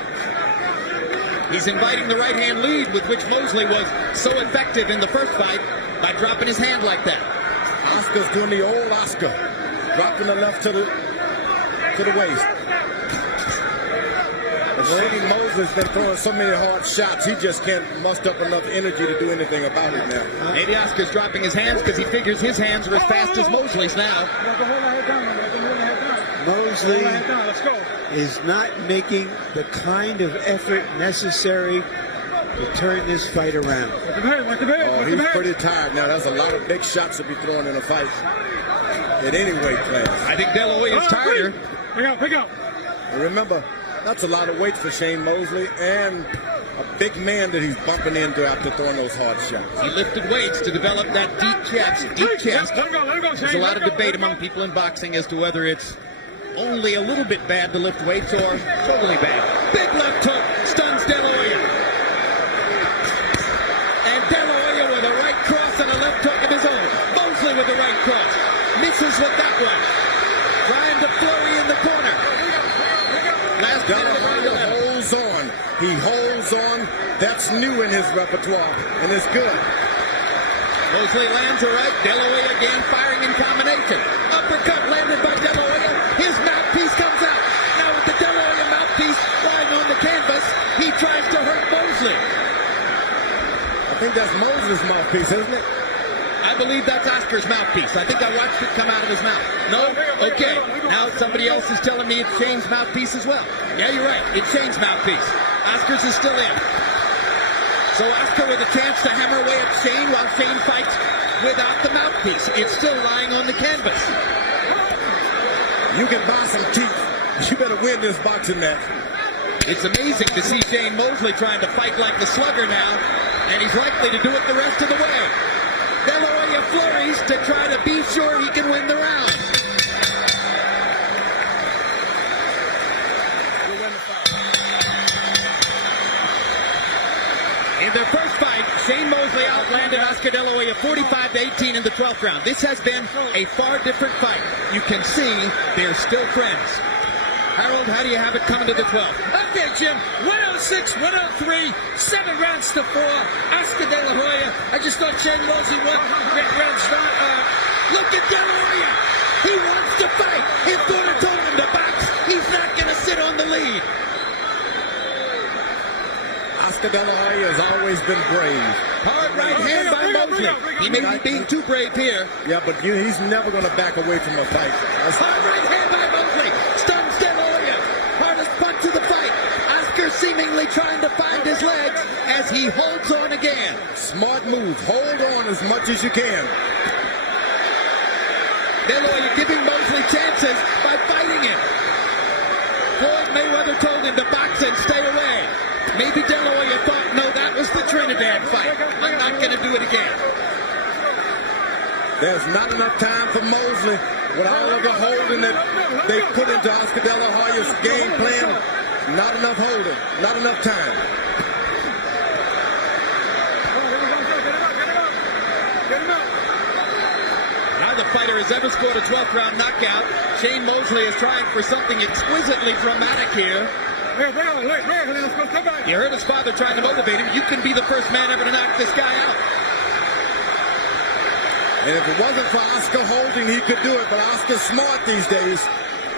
He's inviting the right hand lead with which Mosley was so effective in the first fight by dropping his hand like that. Oscar's doing the old Oscar, dropping the left to the waist. Shane Mosley's been throwing so many hard shots, he just can't muster up enough energy to do anything about it now. Maybe Oscar's dropping his hands because he figures his hands are as fast as Mosley's now. Mosley is not making the kind of effort necessary to turn this fight around. Oh, he's pretty tired now. That's a lot of big shots to be throwing in a fight at any weight class. I think De La Hoya is tired. Pick up. Remember, that's a lot of weight for Shane Mosley and a big man that he's bumping into after throwing those hard shots. He lifted weights to develop that deep chest. There's a lot of debate among people in boxing as to whether it's only a little bit bad to lift weights or totally bad. Big left hook stuns De La Hoya. And De La Hoya with a right cross and a left hook of his own. Mosley with the right cross. Misses with that one. Trying to flurry in the corner. Last De La Hoya holds on. He holds on. That's new in his repertoire, and it's good. Mosley lands a right. De La Hoya again firing in combination. Uppercut landed by De La Hoya. His mouthpiece comes out. Now with the De La Hoya mouthpiece lying on the canvas, he tries to hurt Mosley. I think that's Mosley's mouthpiece, isn't it? I believe that's Oscar's mouthpiece. I think I watched it come out of his mouth. No? Okay. Now somebody else is telling me it's Shane's mouthpiece as well. Yeah, you're right. It's Shane's mouthpiece. Oscar's is still in. So Oscar with a chance to hammer away at Shane while Shane fights without the mouthpiece. It's still lying on the canvas. You can buy some teeth. You better win this boxing match. It's amazing to see Shane Mosley trying to fight like the slugger now, and he's likely to do it the rest of the way. De La Hoya flurries to try to be sure he can win the round. In their first fight, Shane Mosley outlanded Oscar De La Hoya 45-18 in the 12th round. This has been a far different fight. You can see they're still friends. Harold, how do you have it coming to the 12th? Okay, Jim. 106, 103, 7 rounds to 4. Oscar De La Hoya. I just thought Shane Mosley won. Look at De La Hoya. He wants to fight. His daughter told him to box. He's not going to sit on the lead. Oscar De La Hoya has always been brave. Hard right hand by Mosley. He may be being too brave here. Yeah, but he's never going to back away from the fight. Hard right hand by Mosley. Stuns De La Hoya. Hardest punch of the fight. Oscar seemingly trying to find his legs as he holds on again. Smart move. Hold on as much as you can. De La Hoya giving Mosley chances by fighting him. Floyd Mayweather told him to box and stay away. Maybe De La Hoya thought, no, that was the Trinidad fight. I'm not going to do it again. There's not enough time for Mosley with all of the holding that they put into Oscar De La Hoya's game plan. Not enough holding. Not enough time. Neither fighter has ever scored a 12th round knockout. Shane Mosley is trying for something exquisitely dramatic here. You heard his father trying to motivate him. You can be the first man ever to knock this guy out. And if it wasn't for Oscar holding, he could do it. But Oscar's smart these days.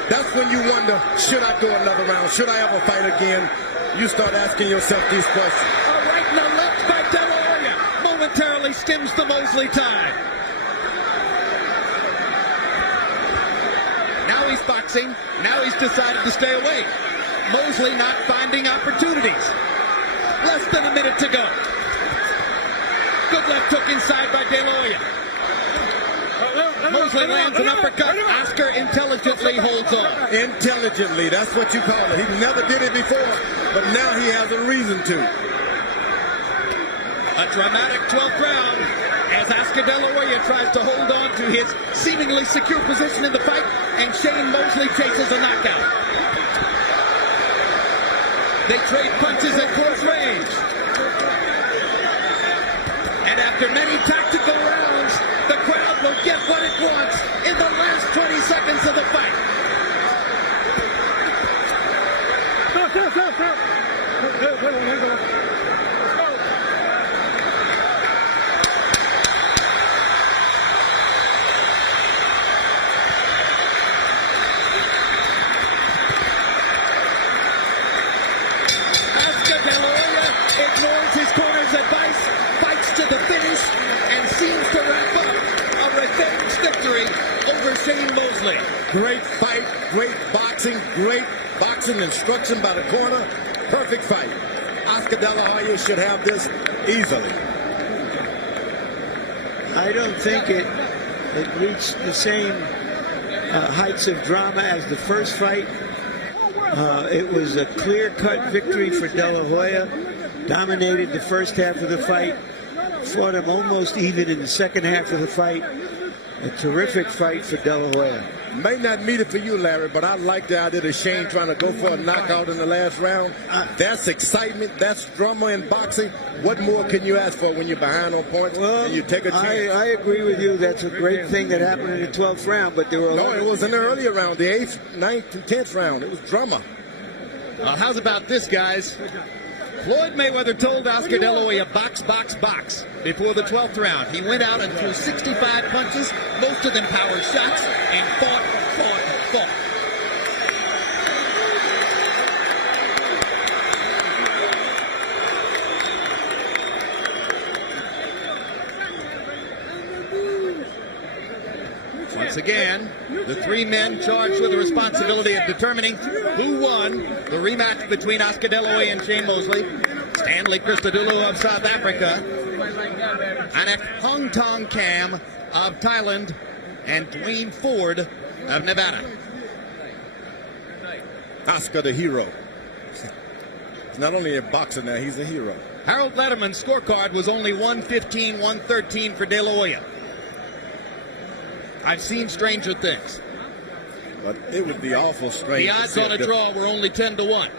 That's when you wonder, should I go another round? Should I ever fight again? You start asking yourself these questions. A right and a left by De La Hoya. Momentarily stems the Mosley tide. Now he's boxing. Now he's decided to stay away. Mosley not finding opportunities. Less than a minute to go. Good left hook inside by De La Hoya. Mosley lands an uppercut. Oscar intelligently holds on. Intelligently, that's what you call it. He never did it before, but now he has a reason to. A dramatic 12th round as Oscar De La Hoya tries to hold on to his seemingly secure position in the fight, and Shane Mosley chases a knockout. They trade punches at close range. And after many tactical rounds, the crowd will get what it wants in the last 20 seconds of the fight. Oscar De La Hoya ignores his corner's advice, fights to the finish, and seems to wrap up a revenge victory over Shane Mosley. Great fight, great boxing instruction by the corner. Perfect fight. Oscar De La Hoya should have this easily. I don't think it reached the same heights of drama as the first fight. It was a clear-cut victory for De La Hoya. Dominated the first half of the fight. Fought him almost even in the second half of the fight. A terrific fight for De La Hoya. May not meet it for you, Larry, but I like the idea of Shane trying to go for a knockout in the last round. That's excitement. That's drama in boxing. What more can you ask for when you're behind on points and you take a chance? I agree with you. That's a great thing that happened in the 12th round, but there were No, it was in the earlier round, the 8th, 9th, and 10th round. It was drama. Well, how's about this, guys? Floyd Mayweather told Oscar De La Hoya, box, box, box, before the 12th round. He went out and threw 65 punches, most of them power shots, and fought. Once again, the three men charged with the responsibility of determining who won the rematch between Oscar De La Hoya and Shane Mosley. Stanley Christodoulou of South Africa, Anek Hong Tong Cam of Thailand, and Dwayne Ford of Nevada. Oscar the hero. He's not only a boxer now, he's a hero. Harold Letterman's scorecard was only 115-113 for De La Hoya. I've seen stranger things. But it would be awful strange. The odds on a draw were only 10-1.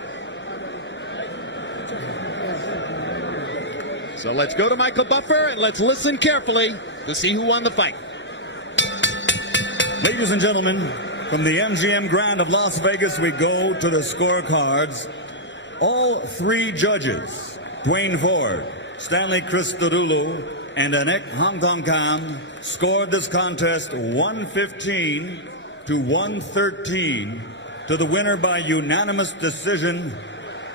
So let's go to Michael Buffer and let's listen carefully to see who won the fight. Ladies and gentlemen, from the MGM Grand of Las Vegas, we go to the scorecards. All three judges, Dwayne Ford, Stanley Christodoulou, and Anek Hong Kong Cam, scored this contest 115-113 to the winner by unanimous decision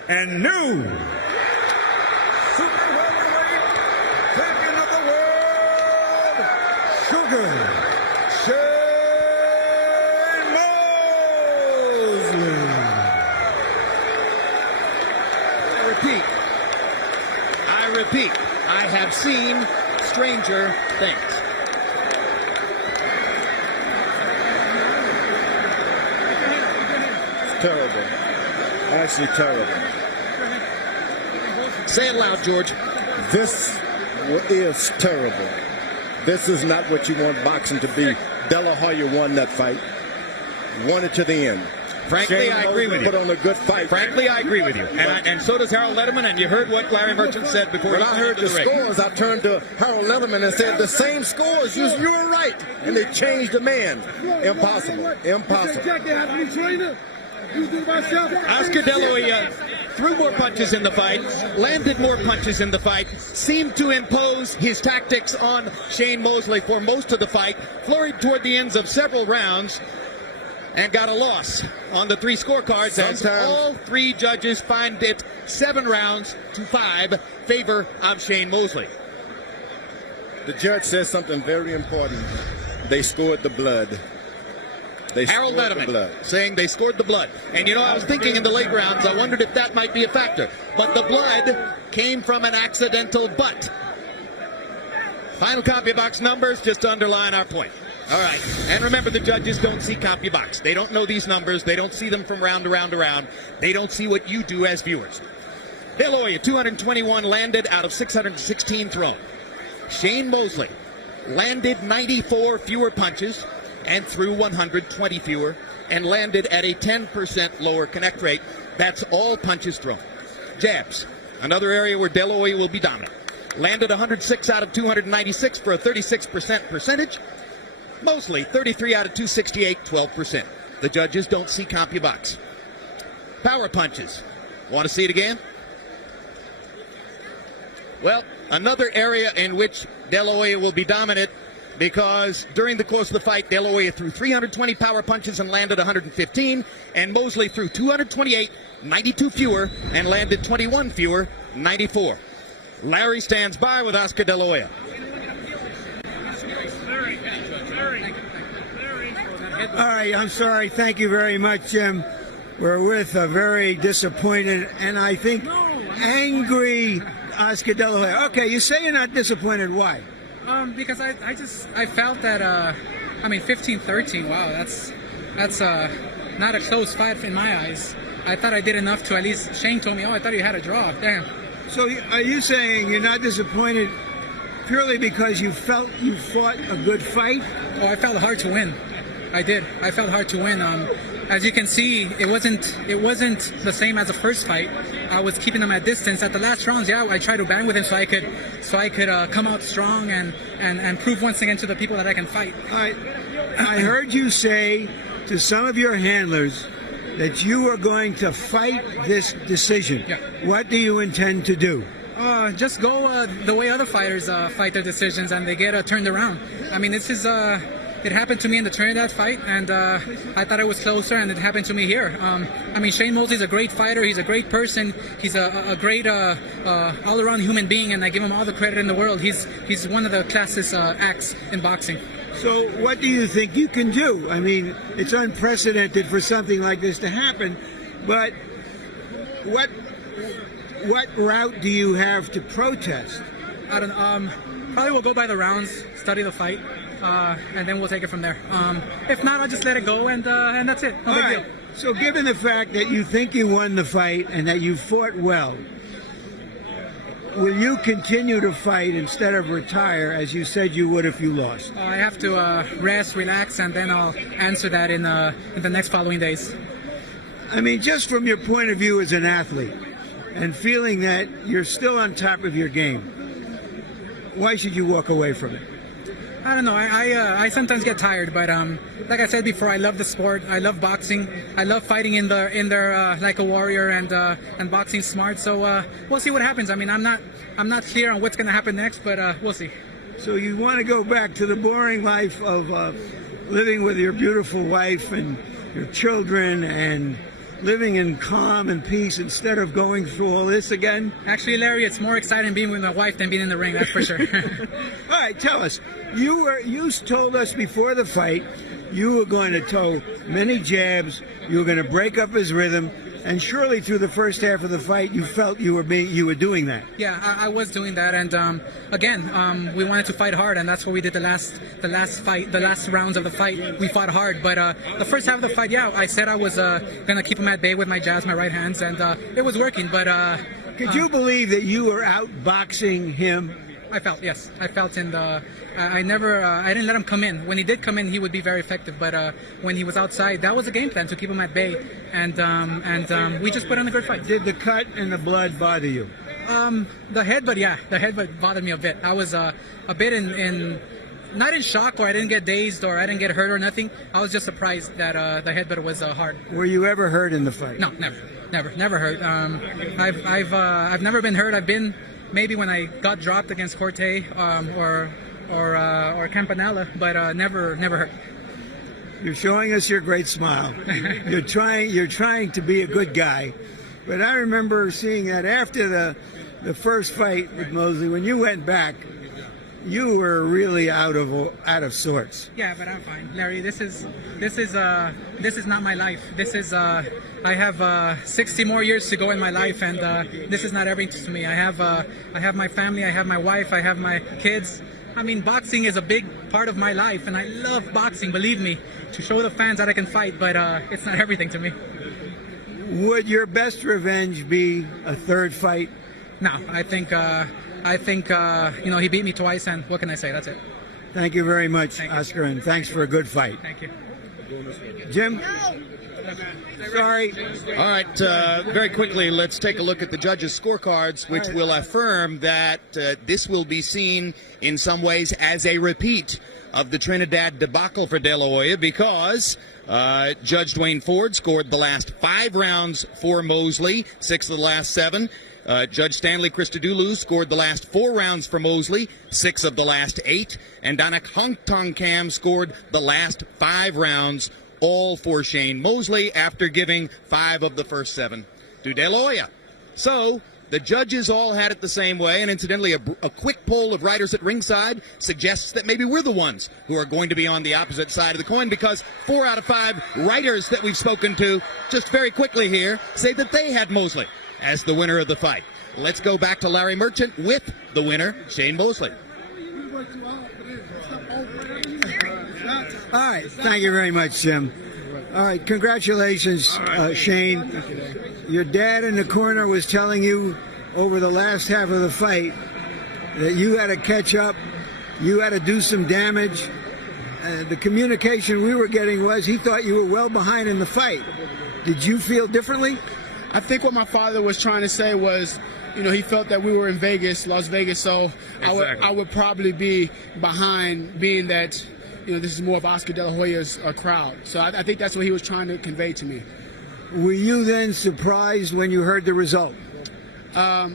and new super welterweight champion of the world, Sugar Shane Mosley. I repeat, I have seen stranger things. Terrible. Actually terrible. Say it loud, George. This is terrible. This is not what you want boxing to be. De La Hoya won that fight. Won it to the end. Frankly, Shane I agree with you. Put on a good fight. Frankly, I agree with you. And so does Harold Letterman, and you heard what Larry Merchant said before. When I heard the scores, I turned to Harold Letterman and said, the same scores, you were right. And they changed the man. Impossible. Impossible. Oscar De La Hoya threw more punches in the fight, landed more punches in the fight, seemed to impose his tactics on Shane Mosley for most of the fight, flurried toward the ends of several rounds, and got a loss on the three scorecards as all three judges find it 7 rounds to 5 favor of Shane Mosley. The judge says something very important. They scored the blood. Harold Vetterman saying they scored the blood. And, you know, I was thinking in the late rounds, I wondered if that might be a factor. But the blood came from an accidental butt. Final copy box numbers, just to underline our point. All right. And remember, the judges don't see copy box. They don't know these numbers. They don't see them from round to round to round. They don't see what you do as viewers. De La Hoya, 221 landed out of 616 thrown. Shane Mosley landed 94 fewer punches and threw 120 fewer and landed at a 10% lower connect rate. That's all punches thrown. Jabs, another area where De La Hoya will be dominant. Landed 106 out of 296 for a 36% percentage. Mosley, 33 out of 268, 12%. The judges don't see CompuBox. Power punches. Want to see it again? Well, another area in which De La Hoya will be dominant, because during the course of the fight, De La Hoya threw 320 power punches and landed 115, and Mosley threw 228, 92 fewer, and landed 21 fewer, 94. Larry stands by with Oscar De La Hoya. All right, I'm sorry. Thank you very much, Jim. We're with a very disappointed and I think angry Oscar De La Hoya. Okay, you say you're not disappointed. Why? Because I felt that 15-13. Wow, that's not a close fight in my eyes. I thought I did enough to at least. Shane told me, "Oh, I thought you had a draw." Damn. So are you saying you're not disappointed purely because you felt you fought a good fight? Oh, I felt hard to win. I did. I felt hard to win. As you can see, it wasn't the same as the first fight. I was keeping him at distance. At the last rounds, yeah, I tried to bang with him so I could come out strong and prove once again to the people that I can fight. I heard you say to some of your handlers that you are going to fight this decision. Yeah. What do you intend to do? Just go the way other fighters fight their decisions, and they get turned around. I mean, this is it happened to me in the Trinidad fight, and I thought it was closer, and it happened to me here. Shane Mosley's a great fighter. He's a great person. He's a great all-around human being, and I give him all the credit in the world. He's one of the classest acts in boxing. So what do you think you can do? I mean, it's unprecedented for something like this to happen, but what route do you have to protest? I don't know. Probably we'll go by the rounds, study the fight, and then we'll take it from there. If not, I'll just let it go, and that's it. No big deal. So given the fact that you think you won the fight and that you fought well, will you continue to fight instead of retire as you said you would if you lost? I have to rest, relax, and then I'll answer that in the next following days. I mean, just from your point of view as an athlete and feeling that you're still on top of your game, why should you walk away from it? I don't know. I sometimes get tired, but like I said before, I love the sport. I love boxing. I love fighting in there like a warrior, and boxing smart. So we'll see what happens. I mean, I'm not clear on what's going to happen next, but we'll see. So you want to go back to the boring life of living with your beautiful wife and your children and living in calm and peace instead of going through all this again? Actually, Larry, it's more exciting being with my wife than being in the ring, that's for sure. All right, tell us. You told us before the fight you were going to throw many jabs, you were going to break up his rhythm, and surely through the first half of the fight you felt you were doing that. Yeah, I was doing that, and again, we wanted to fight hard, and that's what we did the last rounds of the fight. We fought hard, but the first half of the fight, yeah, I said I was gonna keep him at bay with my jabs, my right hands, and it was working. But could you believe that you were outboxing him? I felt, yes. I felt in the. I didn't let him come in. When he did come in, he would be very effective. But when he was outside, that was the game plan, to keep him at bay. And we just put on a good fight. Did the cut and the blood bother you? The headbutt bothered me a bit. I was a bit not in shock, or I didn't get dazed, or I didn't get hurt or nothing. I was just surprised that the headbutt was hard. Were you ever hurt in the fight? No, never hurt. I've never been hurt. I've been maybe when I got dropped against Corte or Campanella, but never hurt. You're showing us your great smile. You're trying to be a good guy. But I remember seeing that after the first fight with Mosley, when you went back, you were really out of sorts. Yeah, but I'm fine, Larry. This is not my life. This is I have 60 more years to go in my life, and this is not everything to me. I have my family, I have my wife, I have my kids. I mean, boxing is a big part of my life, and I love boxing. Believe me, to show the fans that I can fight, but it's not everything to me. Would your best revenge be a third fight? No, I think you know, he beat me twice, and what can I say? That's it. Thank you very much, Thank you. Oscar, and thanks for a good fight. Thank you. Jim? Sorry. All right, very quickly, let's take a look at the judges' scorecards, which will affirm that this will be seen in some ways as a repeat of the Trinidad debacle for De La Hoya, because Judge Dwayne Ford scored the last 5 rounds for Mosley, 6 of the last 7. Judge Stanley Christodoulou scored the last 4 rounds for Mosley, 6 of the last 8. And Danak Hongtong Cam scored the last 5 rounds, all for Shane Mosley, after giving 5 of the first 7 to De La Hoya. So the judges all had it the same way, and incidentally, a quick poll of writers at ringside suggests that maybe we're the ones who are going to be on the opposite side of the coin, because 4 out of 5 writers that we've spoken to, just very quickly here, say that they had Mosley as the winner of the fight. Let's go back to Larry Merchant with the winner, Shane Mosley. All right, thank you very much, Jim. All right, congratulations, Shane. Your dad in the corner was telling you over the last half of the fight that you had to catch up, you had to do some damage. The communication we were getting was he thought you were well behind in the fight. Did you feel differently? I think what my father was trying to say was, you know, he felt that we were in Vegas, Las Vegas, so I would probably be behind, being that, you know, this is more of Oscar De La Hoya's crowd. So I think that's what he was trying to convey to me. Were you then surprised when you heard the result? I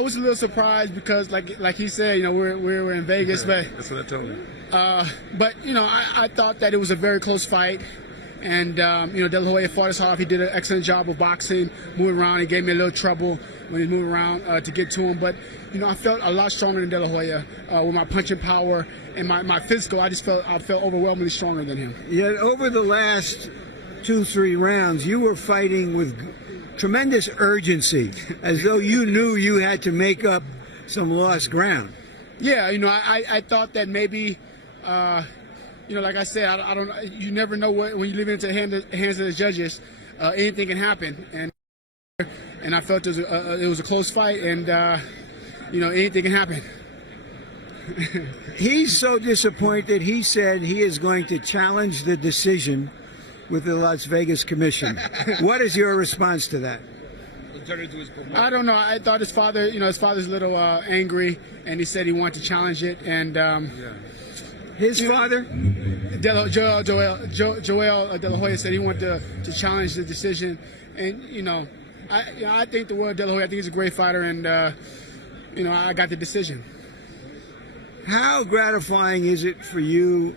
was a little surprised because, like he said, you know, we were in Vegas, but That's what I told him. but you know, I thought that it was a very close fight. And, you know, De La Hoya fought us hard. He did an excellent job of boxing, moving around. He gave me a little trouble when he moved around to get to him. But, you know, I felt a lot stronger than De La Hoya with my punching power and my physical. I felt overwhelmingly stronger than him. Yet over the last 2-3 rounds, you were fighting with tremendous urgency, as though you knew you had to make up some lost ground. Yeah, you know, I thought that maybe... you know, like I said, I don't. You never know what, when you leave it into the hands of the judges, anything can happen. And I felt it was a close fight, and you know, anything can happen. He's so disappointed. He said he is going to challenge the decision with the Las Vegas Commission. What is your response to that? I don't know. I thought his father, you know, his father's a little angry, and he said he wanted to challenge it. And his father, Joel De La Hoya, said he wanted to challenge the decision. And you know, I think the world De La Hoya, I think he's a great fighter, and you know, I got the decision. how gratifying is it for you,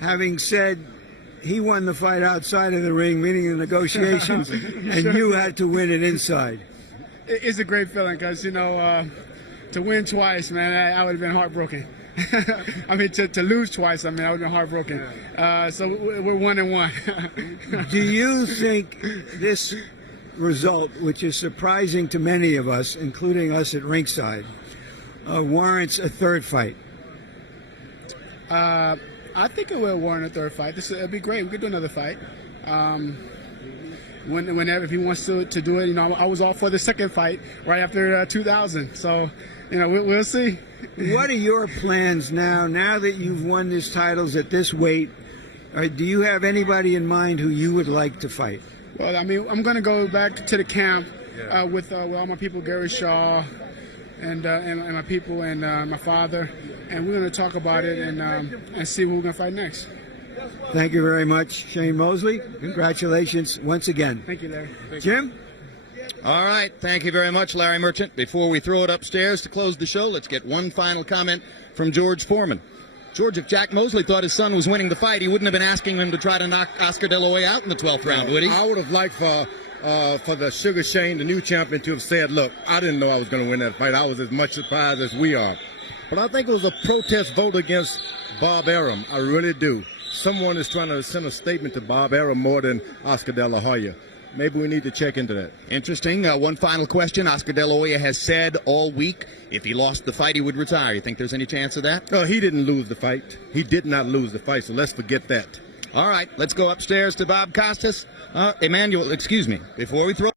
having said he won the fight outside of the ring, meaning the negotiations, and you had to win it inside? It's a great feeling because, you know, to win twice, man, I would have been heartbroken. I mean, to lose twice, I mean, I would have been heartbroken. So we're 1-1. Do you think this result, which is surprising to many of us, including us at ringside, warrants a third fight? I think it will warrant a third fight. It'd be great. We could do another fight. Whenever, if he wants to do it, you know, I was all for the second fight right after 2000. So, you know, we'll see. What are your plans now that you've won these titles at this weight? Do you have anybody in mind who you would like to fight? Well, I mean, I'm going to go back to the camp with all my people, Gary Shaw, and my people, and my father, and we're going to talk about it and see who we're going to fight next. Thank you very much, Shane Mosley. Congratulations once again. Thank you, Larry. Jim? All right, thank you very much, Larry Merchant. Before we throw it upstairs to close the show, let's get one final comment from George Foreman. George, if Jack Mosley thought his son was winning the fight, he wouldn't have been asking him to try to knock Oscar De La Hoya out in the 12th round, would he? I would have liked for the Sugar Shane, the new champion, to have said, look, I didn't know I was going to win that fight. I was as much surprised as we are. But I think it was a protest vote against Bob Arum. I really do. Someone is trying to send a statement to Bob Arum more than Oscar De La Hoya. Maybe we need to check into that. Interesting. One final question. Oscar De La Hoya has said all week if he lost the fight, he would retire. You think there's any chance of that? No, he didn't lose the fight. He did not lose the fight, so let's forget that. All right, let's go upstairs to Bob Costas. Emmanuel, excuse me, before we throw...